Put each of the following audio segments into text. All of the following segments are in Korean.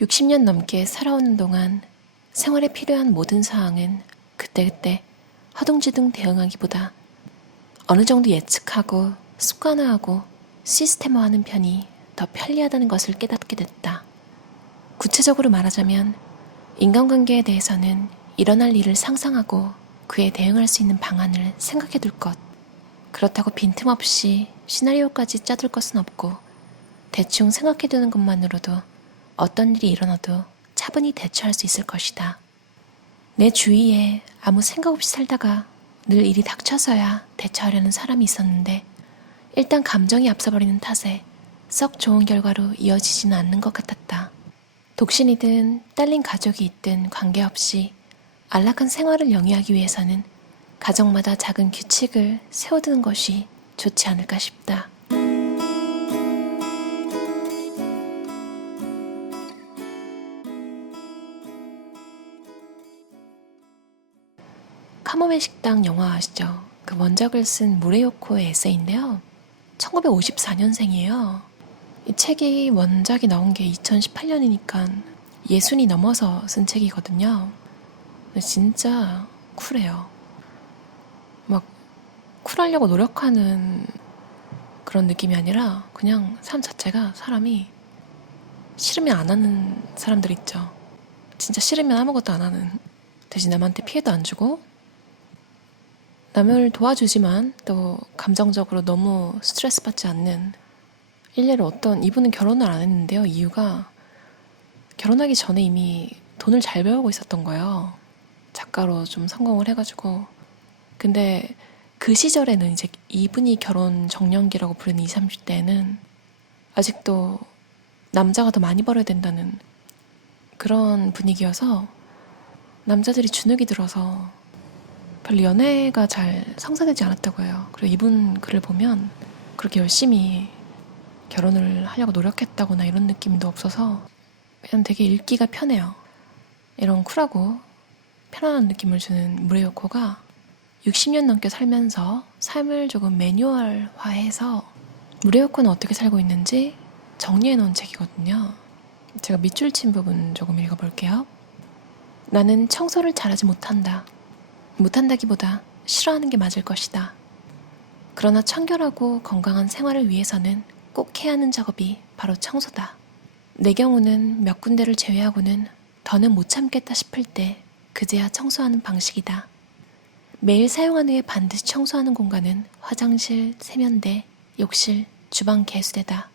60년 넘게 살아오는 동안 생활에 필요한 모든 사항은 그때그때 허둥지둥 대응하기보다 어느 정도 예측하고 습관화하고 시스템화하는 편이 더 편리하다는 것을 깨닫게 됐다. 구체적으로 말하자면 인간관계에 대해서는 일어날 일을 상상하고 그에 대응할 수 있는 방안을 생각해 둘 것. 그렇다고 빈틈없이 시나리오까지 짜둘 것은 없고 대충 생각해 두는 것만으로도 어떤 일이 일어나도 차분히 대처할 수 있을 것이다. 내 주위에 아무 생각 없이 살다가 늘 일이 닥쳐서야 대처하려는 사람이 있었는데 일단 감정이 앞서버리는 탓에 썩 좋은 결과로 이어지지는 않는 것 같았다. 독신이든 딸린 가족이 있든 관계없이 안락한 생활을 영위하기 위해서는 가정마다 작은 규칙을 세워두는 것이 좋지 않을까 싶다. 카모메 식당 영화 아시죠? 그 원작을 쓴 무레요코의 에세이인데요. 1954년생이에요. 이 책이 원작이 나온 게 2018년이니까 60이 넘어서 쓴 책이거든요. 근데 진짜 쿨해요. 막 쿨하려고 노력하는 그런 느낌이 아니라 그냥 삶 자체가 사람이 싫으면 안 하는 사람들 있죠. 진짜 싫으면 아무것도 안 하는, 대신 남한테 피해도 안 주고 남을 도와주지만 또 감정적으로 너무 스트레스 받지 않는, 일례로 이분은 결혼을 안 했는데요. 이유가 결혼하기 전에 이미 돈을 잘 벌고 있었던 거예요. 작가로 좀 성공을 해가지고. 근데 그 시절에는 이제 이분이 결혼 정년기라고 부르는 20, 30대에는 아직도 남자가 더 많이 벌어야 된다는 그런 분위기여서 남자들이 주눅이 들어서 별로 연애가 잘 성사되지 않았다고 해요. 그리고 이분 글을 보면 그렇게 열심히 결혼을 하려고 노력했다거나 이런 느낌도 없어서 그냥 되게 읽기가 편해요. 이런 쿨하고 편안한 느낌을 주는 무레요코가 60년 넘게 살면서 삶을 조금 매뉴얼화해서 무레요코는 어떻게 살고 있는지 정리해 놓은 책이거든요. 제가 밑줄 친 부분 조금 읽어볼게요. 나는 청소를 잘하지 못한다. 못한다기보다 싫어하는 게 맞을 것이다. 그러나 청결하고 건강한 생활을 위해서는 꼭 해야 하는 작업이 바로 청소다. 내 경우는 몇 군데를 제외하고는 더는 못 참겠다 싶을 때 그제야 청소하는 방식이다. 매일 사용한 후에 반드시 청소하는 공간은 화장실, 세면대, 욕실, 주방 개수대다.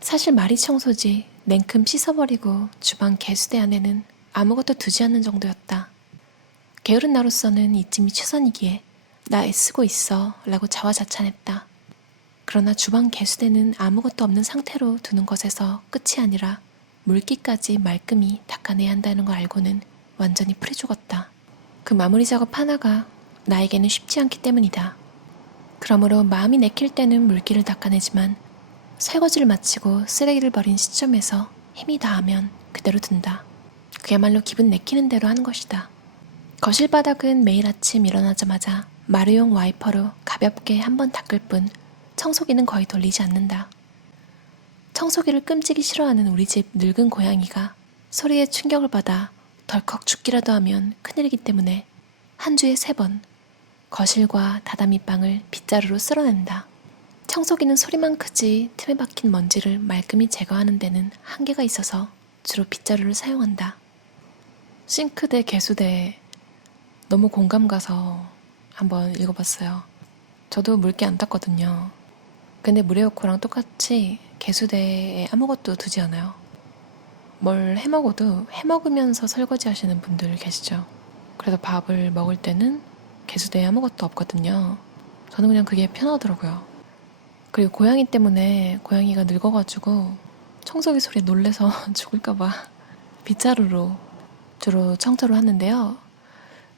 사실 말이 청소지 냉큼 씻어버리고 주방 개수대 안에는 아무것도 두지 않는 정도였다. 게으른 나로서는 이쯤이 최선이기에 나 애쓰고 있어 라고 자화자찬했다. 그러나 주방 개수대는 아무것도 없는 상태로 두는 것에서 끝이 아니라 물기까지 말끔히 닦아내야 한다는 걸 알고는 완전히 풀이 죽었다. 그 마무리 작업 하나가 나에게는 쉽지 않기 때문이다. 그러므로 마음이 내킬 때는 물기를 닦아내지만 설거지를 마치고 쓰레기를 버린 시점에서 힘이 다하면 그대로 둔다. 그야말로 기분 내키는 대로 하는 것이다. 거실 바닥은 매일 아침 일어나자마자 마루용 와이퍼로 가볍게 한번 닦을 뿐 청소기는 거의 돌리지 않는다. 청소기를 끔찍이 싫어하는 우리 집 늙은 고양이가 소리에 충격을 받아 덜컥 죽기라도 하면 큰일이기 때문에 한 주에 3번 거실과 다다미방을 빗자루로 쓸어낸다. 청소기는 소리만 크지 틈에 박힌 먼지를 말끔히 제거하는 데는 한계가 있어서 주로 빗자루를 사용한다. 싱크대, 개수대 너무 공감 가서 한번 읽어봤어요. 저도 물기 안 닦거든요. 근데 무레요코랑 똑같이 개수대에 아무것도 두지 않아요. 뭘 해먹어도 해먹으면서 설거지 하시는 분들 계시죠. 그래서 밥을 먹을 때는 개수대에 아무것도 없거든요. 저는 그냥 그게 편하더라고요. 그리고 고양이 때문에 고양이가 늙어가지고 청소기 소리에 놀래서 죽을까봐 빗자루로 주로 청소를 하는데요.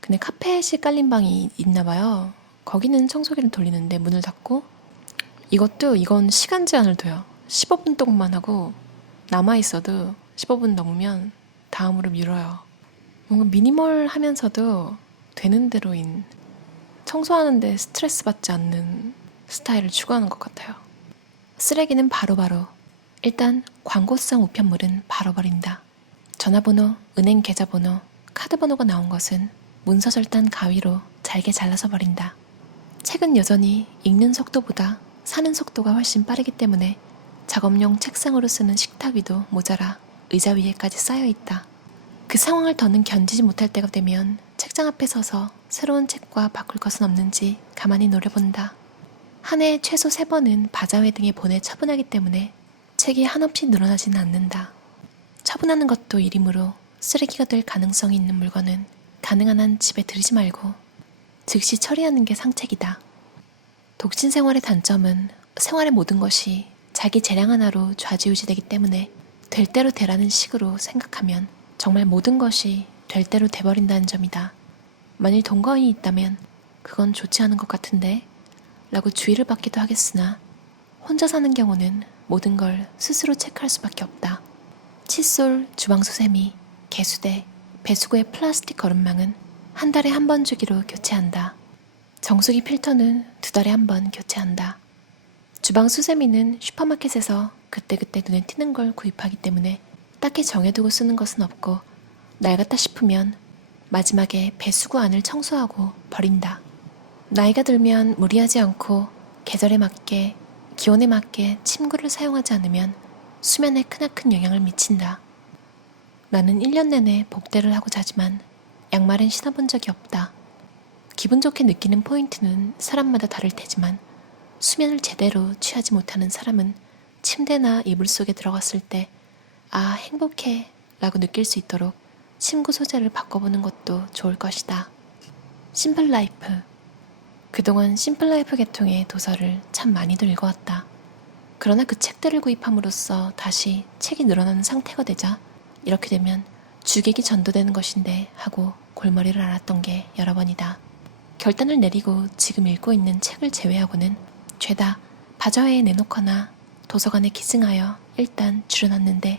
근데 카펫이 깔린 방이 있나봐요. 거기는 청소기를 돌리는데 문을 닫고, 이건 시간 제한을 둬요. 15분 동안만 하고 남아있어도 15분 넘으면 다음으로 미뤄요. 뭔가 미니멀 하면서도 되는 대로인, 청소하는데 스트레스 받지 않는 스타일을 추구하는 것 같아요. 쓰레기는 바로바로, 일단 광고성 우편물은 바로 버린다. 전화번호, 은행 계좌번호, 카드번호가 나온 것은 문서절단 가위로 잘게 잘라서 버린다. 책은 여전히 읽는 속도보다 사는 속도가 훨씬 빠르기 때문에 작업용 책상으로 쓰는 식탁 위도 모자라 의자 위에까지 쌓여있다. 그 상황을 더는 견디지 못할 때가 되면 책장 앞에 서서 새로운 책과 바꿀 것은 없는지 가만히 노려본다. 한 해에 최소 3번은 바자회 등에 보내 처분하기 때문에 책이 한없이 늘어나지는 않는다. 처분하는 것도 일이므로 쓰레기가 될 가능성이 있는 물건은 가능한 한 집에 들이지 말고 즉시 처리하는 게 상책이다. 독신 생활의 단점은 생활의 모든 것이 자기 재량 하나로 좌지우지되기 때문에 될 대로 되라는 식으로 생각하면 정말 모든 것이 될 대로 돼버린다는 점이다. 만일 동거인이 있다면 그건 좋지 않은 것 같은데 라고 주의를 받기도 하겠으나 혼자 사는 경우는 모든 걸 스스로 체크할 수밖에 없다. 칫솔, 주방수세미, 개수대, 배수구의 플라스틱 거름망은 한 달에 한 번 주기로 교체한다. 정수기 필터는 2달에 한 번 교체한다. 주방수세미는 슈퍼마켓에서 그때그때 눈에 띄는 걸 구입하기 때문에 딱히 정해두고 쓰는 것은 없고 낡았다 싶으면 마지막에 배수구 안을 청소하고 버린다. 나이가 들면 무리하지 않고 계절에 맞게 기온에 맞게 침구를 사용하지 않으면 수면에 크나큰 영향을 미친다. 나는 1년 내내 복대를 하고 자지만 양말은 신어본 적이 없다. 기분 좋게 느끼는 포인트는 사람마다 다를 테지만 수면을 제대로 취하지 못하는 사람은 침대나 이불 속에 들어갔을 때 아, 행복해 라고 느낄 수 있도록 침구 소재를 바꿔보는 것도 좋을 것이다. 심플라이프. 그동안 심플라이프 계통의 도서를 참 많이도 읽어왔다. 그러나 그 책들을 구입함으로써 다시 책이 늘어나는 상태가 되자 이렇게 되면 주객이 전도되는 것인데 하고 골머리를 앓았던 게 여러 번이다. 결단을 내리고 지금 읽고 있는 책을 제외하고는 죄다 바자회에 내놓거나 도서관에 기증하여 일단 줄여놨는데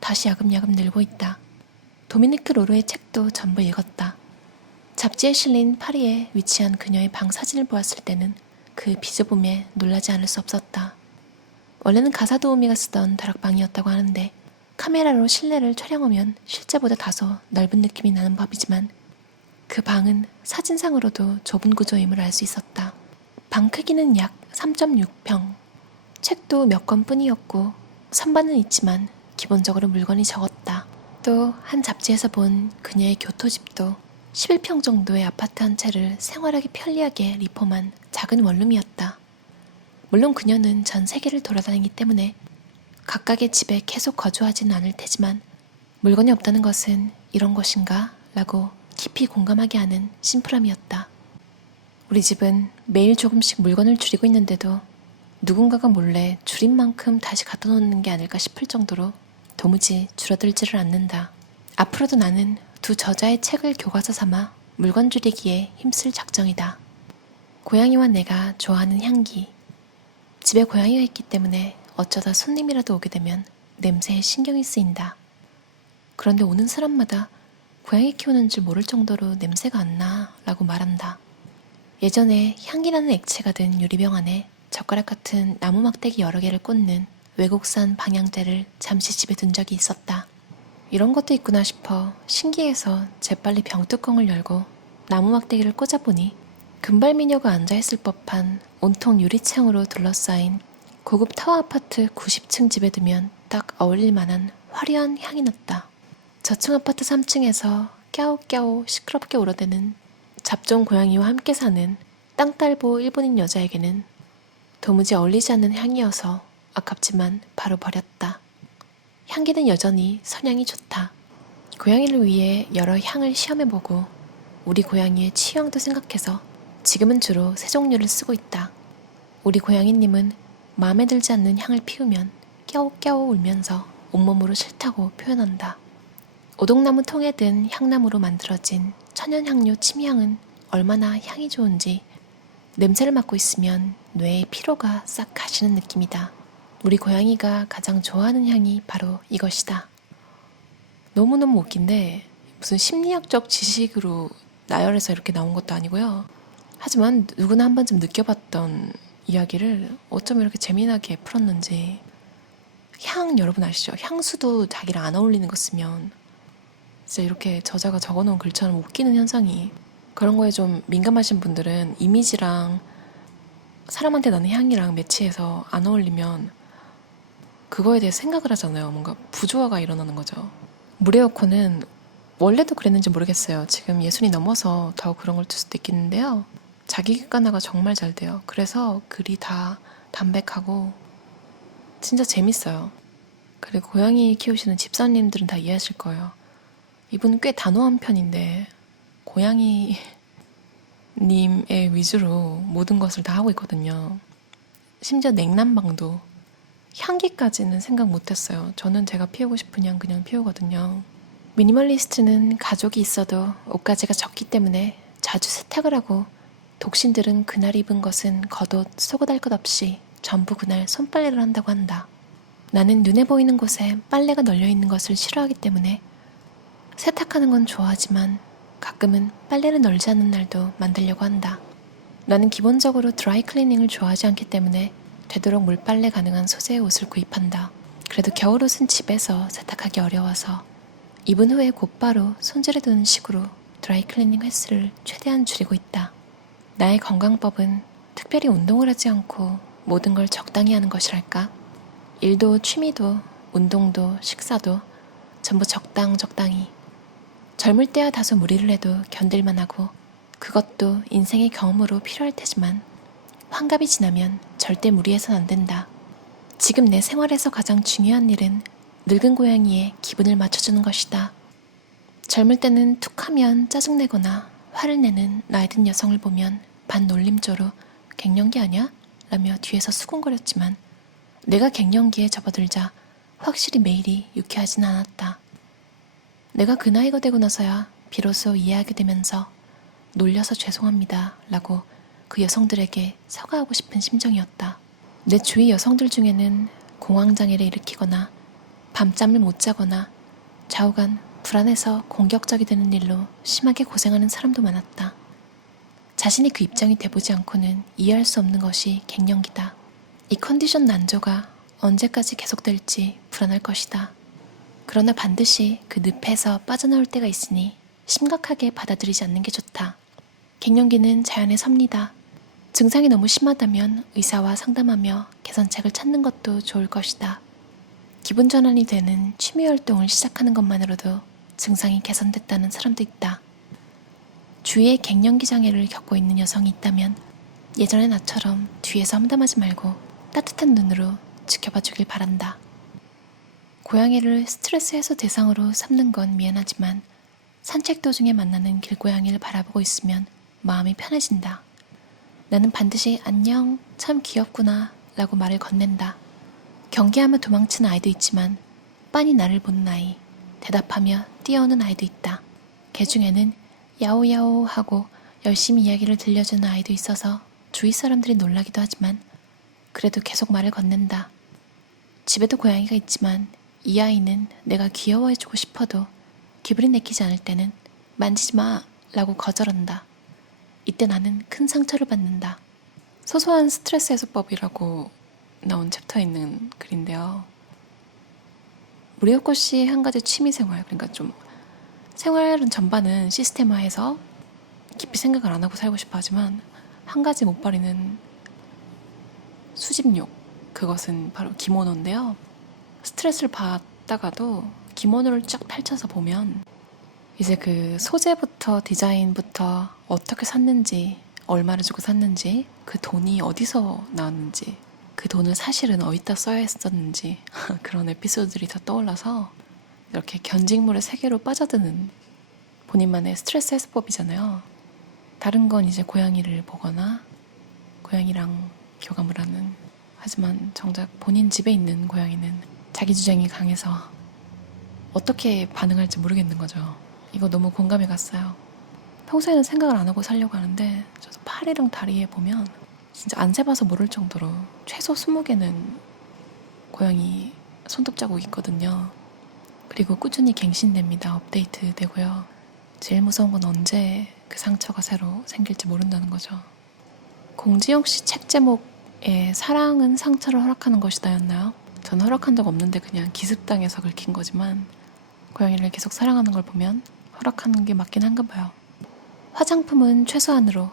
다시 야금야금 늘고 있다. 도미니크 로르의 책도 전부 읽었다. 잡지에 실린 파리에 위치한 그녀의 방 사진을 보았을 때는 그 비좁음에 놀라지 않을 수 없었다. 원래는 가사 도우미가 쓰던 다락방이었다고 하는데 카메라로 실내를 촬영하면 실제보다 다소 넓은 느낌이 나는 법이지만 그 방은 사진상으로도 좁은 구조임을 알 수 있었다. 방 크기는 약 3.6평. 책도 몇 권뿐이었고 선반은 있지만 기본적으로 물건이 적었다. 또 한 잡지에서 본 그녀의 교토집도 11평 정도의 아파트 한 채를 생활하기 편리하게 리폼한 작은 원룸이었다. 물론 그녀는 전 세계를 돌아다니기 때문에 각각의 집에 계속 거주하지는 않을 테지만 물건이 없다는 것은 이런 것인가? 라고 깊이 공감하게 하는 심플함이었다. 우리 집은 매일 조금씩 물건을 줄이고 있는데도 누군가가 몰래 줄인 만큼 다시 갖다 놓는 게 아닐까 싶을 정도로 도무지 줄어들지를 않는다. 앞으로도 나는 두 저자의 책을 교과서 삼아 물건 줄이기에 힘쓸 작정이다. 고양이와 내가 좋아하는 향기. 집에 고양이가 있기 때문에 어쩌다 손님이라도 오게 되면 냄새에 신경이 쓰인다. 그런데 오는 사람마다 고양이 키우는 줄 모를 정도로 냄새가 안 나 라고 말한다. 예전에 향기나는 액체가 든 유리병 안에 젓가락 같은 나무 막대기 여러 개를 꽂는 외국산 방향제를 잠시 집에 둔 적이 있었다. 이런 것도 있구나 싶어 신기해서 재빨리 병뚜껑을 열고 나무 막대기를 꽂아보니 금발 미녀가 앉아있을 법한 온통 유리창으로 둘러싸인 고급 타워 아파트 90층 집에 두면 딱 어울릴 만한 화려한 향이 났다. 저층 아파트 3층에서 깨우깨우 시끄럽게 울어대는 잡종 고양이와 함께 사는 땅딸보 일본인 여자에게는 도무지 어울리지 않는 향이어서 아깝지만 바로 버렸다. 향기는 여전히 선향이 좋다. 고양이를 위해 여러 향을 시험해보고 우리 고양이의 취향도 생각해서 지금은 주로 세 종류를 쓰고 있다. 우리 고양이님은 마음에 들지 않는 향을 피우면 깨우깨우 울면서 온몸으로 싫다고 표현한다. 오동나무 통에 든 향나무로 만들어진 천연향료 침향은 얼마나 향이 좋은지 냄새를 맡고 있으면 뇌의 피로가 싹 가시는 느낌이다. 우리 고양이가 가장 좋아하는 향이 바로 이것이다. 너무너무 웃긴데 무슨 심리학적 지식으로 나열해서 이렇게 나온 것도 아니고요. 하지만 누구나 한 번쯤 느껴봤던 이야기를 어쩜 이렇게 재미나게 풀었는지. 향 여러분 아시죠? 향수도 자기랑 안 어울리는 거 쓰면 진짜 이렇게 저자가 적어놓은 글처럼 웃기는 현상이, 그런 거에 좀 민감하신 분들은 이미지랑 사람한테 나는 향이랑 매치해서 안 어울리면 그거에 대해 생각을 하잖아요. 뭔가 부조화가 일어나는 거죠. 무레오코는 원래도 그랬는지 모르겠어요. 지금 예순이 넘어서 더 그런 걸 들 수도 있겠는데요. 자기 객관화가 정말 잘 돼요. 그래서 글이 다 담백하고 진짜 재밌어요. 그리고 고양이 키우시는 집사님들은 다 이해하실 거예요. 이분 꽤 단호한 편인데 고양이 님의 위주로 모든 것을 다 하고 있거든요. 심지어 냉난방도 향기까지는 생각 못했어요. 저는 제가 피우고 싶은 향 그냥 피우거든요. 미니멀리스트는 가족이 있어도 옷가지가 적기 때문에 자주 세탁을 하고, 독신들은 그날 입은 것은 겉옷, 속옷 할 것 없이 전부 그날 손빨래를 한다고 한다. 나는 눈에 보이는 곳에 빨래가 널려 있는 것을 싫어하기 때문에 세탁하는 건 좋아하지만 가끔은 빨래를 널지 않는 날도 만들려고 한다. 나는 기본적으로 드라이 클리닝을 좋아하지 않기 때문에 되도록 물빨래 가능한 소재의 옷을 구입한다. 그래도 겨울옷은 집에서 세탁하기 어려워서 입은 후에 곧바로 손질해 두는 식으로 드라이 클리닝 횟수를 최대한 줄이고 있다. 나의 건강법은 특별히 운동을 하지 않고 모든 걸 적당히 하는 것이랄까? 일도 취미도 운동도 식사도 전부 적당히. 젊을 때야 다소 무리를 해도 견딜만 하고, 그것도 인생의 경험으로 필요할 테지만 환갑이 지나면 절대 무리해선 안 된다. 지금 내 생활에서 가장 중요한 일은 늙은 고양이의 기분을 맞춰주는 것이다. 젊을 때는 툭하면 짜증내거나 화를 내는 나이 든 여성을 보면 반놀림조로 갱년기 아냐? 라며 뒤에서 수군거렸지만 내가 갱년기에 접어들자 확실히 매일이 유쾌하진 않았다. 내가 그 나이가 되고 나서야 비로소 이해하게 되면서 놀려서 죄송합니다 라고 그 여성들에게 사과하고 싶은 심정이었다. 내 주위 여성들 중에는 공황장애를 일으키거나 밤잠을 못 자거나 좌우간 불안해서 공격적이 되는 일로 심하게 고생하는 사람도 많았다. 자신이 그 입장이 돼보지 않고는 이해할 수 없는 것이 갱년기다. 이 컨디션 난조가 언제까지 계속될지 불안할 것이다. 그러나 반드시 그 늪에서 빠져나올 때가 있으니 심각하게 받아들이지 않는 게 좋다. 갱년기는 자연의 섭리다. 증상이 너무 심하다면 의사와 상담하며 개선책을 찾는 것도 좋을 것이다. 기분 전환이 되는 취미 활동을 시작하는 것만으로도 증상이 개선됐다는 사람도 있다. 주위에 갱년기 장애를 겪고 있는 여성이 있다면 예전의 나처럼 뒤에서 험담하지 말고 따뜻한 눈으로 지켜봐 주길 바란다. 고양이를 스트레스 해소 대상으로 삼는 건 미안하지만 산책 도중에 만나는 길고양이를 바라보고 있으면 마음이 편해진다. 나는 반드시 안녕, 참 귀엽구나 라고 말을 건넨다. 경계하며 도망치는 아이도 있지만 빤히 나를 보는 아이, 대답하며 뛰어오는 아이도 있다. 개 중에는 야오야오 하고 열심히 이야기를 들려주는 아이도 있어서 주위 사람들이 놀라기도 하지만 그래도 계속 말을 건넨다. 집에도 고양이가 있지만 이 아이는 내가 귀여워해주고 싶어도 기분이 내키지 않을 때는 만지지 마 라고 거절한다. 이때 나는 큰 상처를 받는다. 소소한 스트레스 해소법이라고 나온 챕터에 있는 글인데요. 무리오코 씨의 한 가지 취미생활, 그러니까 좀 생활은 전반은 시스템화해서 깊이 생각을 안 하고 살고 싶어 하지만 한 가지 못 버리는 수집욕, 그것은 바로 기모노인데요. 스트레스를 받다가도 기모노를 쫙 펼쳐서 보면 이제 그 소재부터 디자인부터 어떻게 샀는지, 얼마를 주고 샀는지, 그 돈이 어디서 나왔는지, 그 돈을 사실은 어디다 써야 했었는지 그런 에피소드들이 다 떠올라서 이렇게 견직물의 세계로 빠져드는 본인만의 스트레스 해소법이잖아요. 다른 건 이제 고양이를 보거나 고양이랑 교감을 하는, 하지만 정작 본인 집에 있는 고양이는 자기 주장이 강해서 어떻게 반응할지 모르겠는 거죠. 이거 너무 공감이 갔어요. 평소에는 생각을 안 하고 살려고 하는데 저도 팔이랑 다리에 보면 진짜 안 세봐서 모를 정도로 최소 20개는 고양이 손톱 자국이 있거든요. 그리고 꾸준히 갱신됩니다. 업데이트 되고요. 제일 무서운 건 언제 그 상처가 새로 생길지 모른다는 거죠. 공지영 씨 책 제목에 사랑은 상처를 허락하는 것이다 였나요? 저는 허락한 적 없는데 그냥 기습당해서 긁힌 거지만 고양이를 계속 사랑하는 걸 보면 허락하는 게 맞긴 한가 봐요. 화장품은 최소한으로.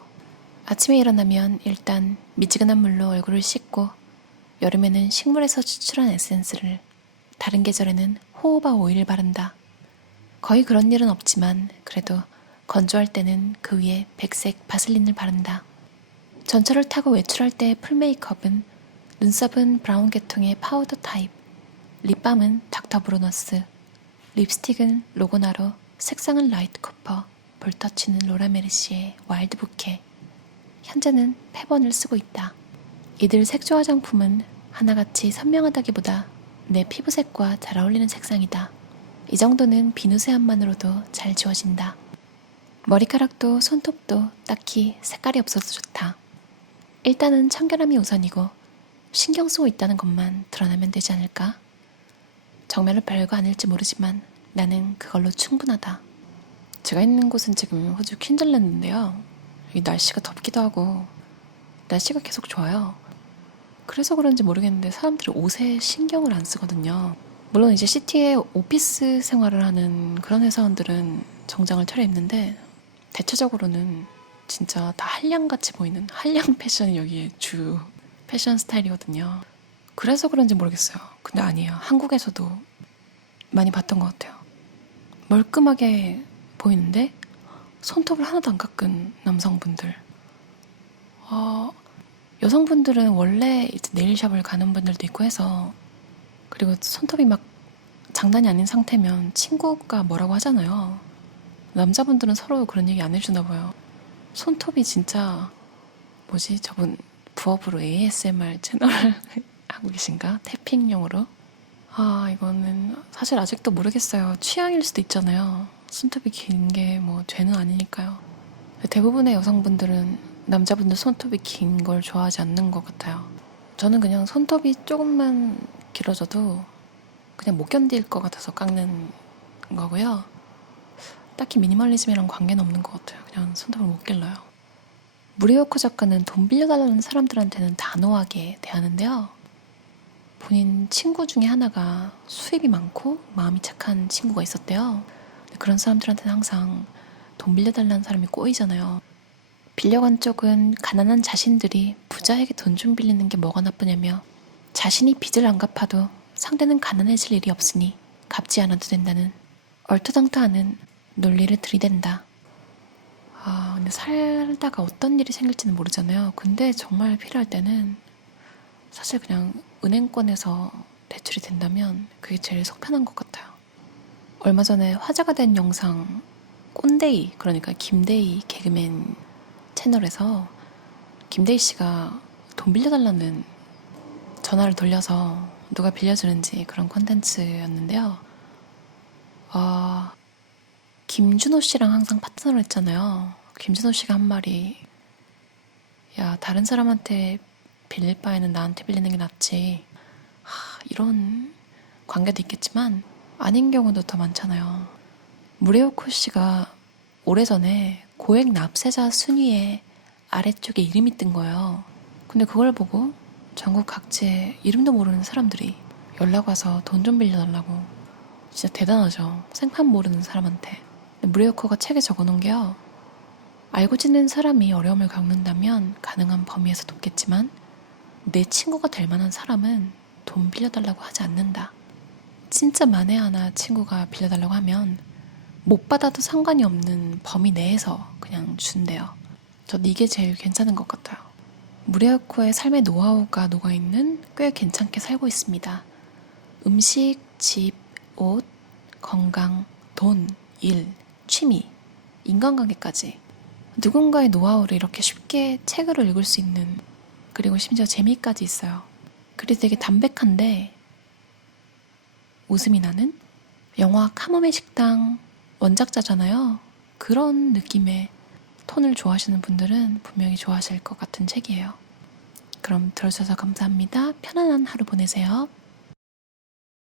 아침에 일어나면 일단 미지근한 물로 얼굴을 씻고, 여름에는 식물에서 추출한 에센스를, 다른 계절에는 호호바 오일을 바른다. 거의 그런 일은 없지만 그래도 건조할 때는 그 위에 백색 바슬린을 바른다. 전철을 타고 외출할 때의 풀 메이크업은 눈썹은 브라운 계통의 파우더 타입, 립밤은 닥터 브루너스, 립스틱은 로고나로, 색상은 라이트 코퍼, 볼터치는 로라 메르시의 와일드 부케. 현재는 패번을 쓰고 있다. 이들 색조 화장품은 하나같이 선명하다기보다 내 피부색과 잘 어울리는 색상이다. 이 정도는 비누세안만으로도 잘 지워진다. 머리카락도 손톱도 딱히 색깔이 없어서 좋다. 일단은 청결함이 우선이고 신경 쓰고 있다는 것만 드러나면 되지 않을까? 정말로 별거 아닐지 모르지만 나는 그걸로 충분하다. 제가 있는 곳은 지금 호주 퀸즐랜드인데요. 이 날씨가 덥기도 하고 날씨가 계속 좋아요. 그래서 그런지 모르겠는데 사람들이 옷에 신경을 안 쓰거든요. 물론 이제 시티에 오피스 생활을 하는 그런 회사원들은 정장을 차려입는데 대체적으로는 진짜 다 한량같이 보이는 한량 패션이 여기에 주 패션 스타일이거든요. 그래서 그런지 모르겠어요. 근데 아니에요. 한국에서도 많이 봤던 것 같아요. 멀끔하게 보이는데 손톱을 하나도 안 깎은 남성분들. 여성분들은 원래 이제 네일샵을 가는 분들도 있고 해서, 그리고 손톱이 막 장난이 아닌 상태면 친구가 뭐라고 하잖아요. 남자분들은 서로 그런 얘기 안 해주나 봐요. 손톱이 진짜 뭐지? 저분 부업으로 ASMR 채널을 하고 계신가? 태핑용으로? 이거는 사실 아직도 모르겠어요. 취향일 수도 있잖아요. 손톱이 긴 게 뭐 죄는 아니니까요. 대부분의 여성분들은 남자분들 손톱이 긴 걸 좋아하지 않는 것 같아요. 저는 그냥 손톱이 조금만 길어져도 그냥 못 견딜 것 같아서 깎는 거고요. 딱히 미니멀리즘이랑 관계는 없는 것 같아요. 그냥 손톱을 못 길러요. 무리오코 작가는 돈 빌려달라는 사람들한테는 단호하게 대하는데요. 본인 친구 중에 하나가 수입이 많고 마음이 착한 친구가 있었대요. 그런 사람들한테는 항상 돈 빌려달라는 사람이 꼬이잖아요. 빌려간 쪽은 가난한 자신들이 부자에게 돈 좀 빌리는 게 뭐가 나쁘냐며, 자신이 빚을 안 갚아도 상대는 가난해질 일이 없으니 갚지 않아도 된다는 얼토당토하는 논리를 들이댄다. 근데 살다가 어떤 일이 생길지는 모르잖아요. 근데 정말 필요할 때는 사실 그냥 은행권에서 대출이 된다면 그게 제일 속편한 것 같아요. 얼마 전에 화제가 된 영상, 꼰대이, 그러니까 김대희 개그맨 채널에서 김대희 씨가 돈 빌려달라는 전화를 돌려서 누가 빌려주는지 그런 콘텐츠였는데요. 김준호 씨랑 항상 파트너를 했잖아요. 김준호 씨가 한 말이, 야, 다른 사람한테 빌릴 바에는 나한테 빌리는 게 낫지. 이런 관계도 있겠지만 아닌 경우도 더 많잖아요. 무레오코 씨가 오래전에 고액 납세자 순위에 아래쪽에 이름이 뜬 거예요. 근데 그걸 보고 전국 각지에 이름도 모르는 사람들이 연락 와서 돈 좀 빌려달라고. 진짜 대단하죠. 생판 모르는 사람한테. 무레오코가 책에 적어놓은 게요. 알고 지낸 사람이 어려움을 겪는다면 가능한 범위에서 돕겠지만 내 친구가 될 만한 사람은 돈 빌려달라고 하지 않는다. 진짜 만에 하나 친구가 빌려달라고 하면 못 받아도 상관이 없는 범위 내에서 그냥 준대요. 저는 이게 제일 괜찮은 것 같아요. 무레오코의 삶의 노하우가 녹아있는 꽤 괜찮게 살고 있습니다. 음식, 집, 옷, 건강, 돈, 일, 취미, 인간관계까지 누군가의 노하우를 이렇게 쉽게 책으로 읽을 수 있는, 그리고 심지어 재미까지 있어요. 글이 되게 담백한데 웃음이 나는? 영화 카모메 식당 원작자잖아요. 그런 느낌의 톤을 좋아하시는 분들은 분명히 좋아하실 것 같은 책이에요. 그럼 들어주셔서 감사합니다. 편안한 하루 보내세요.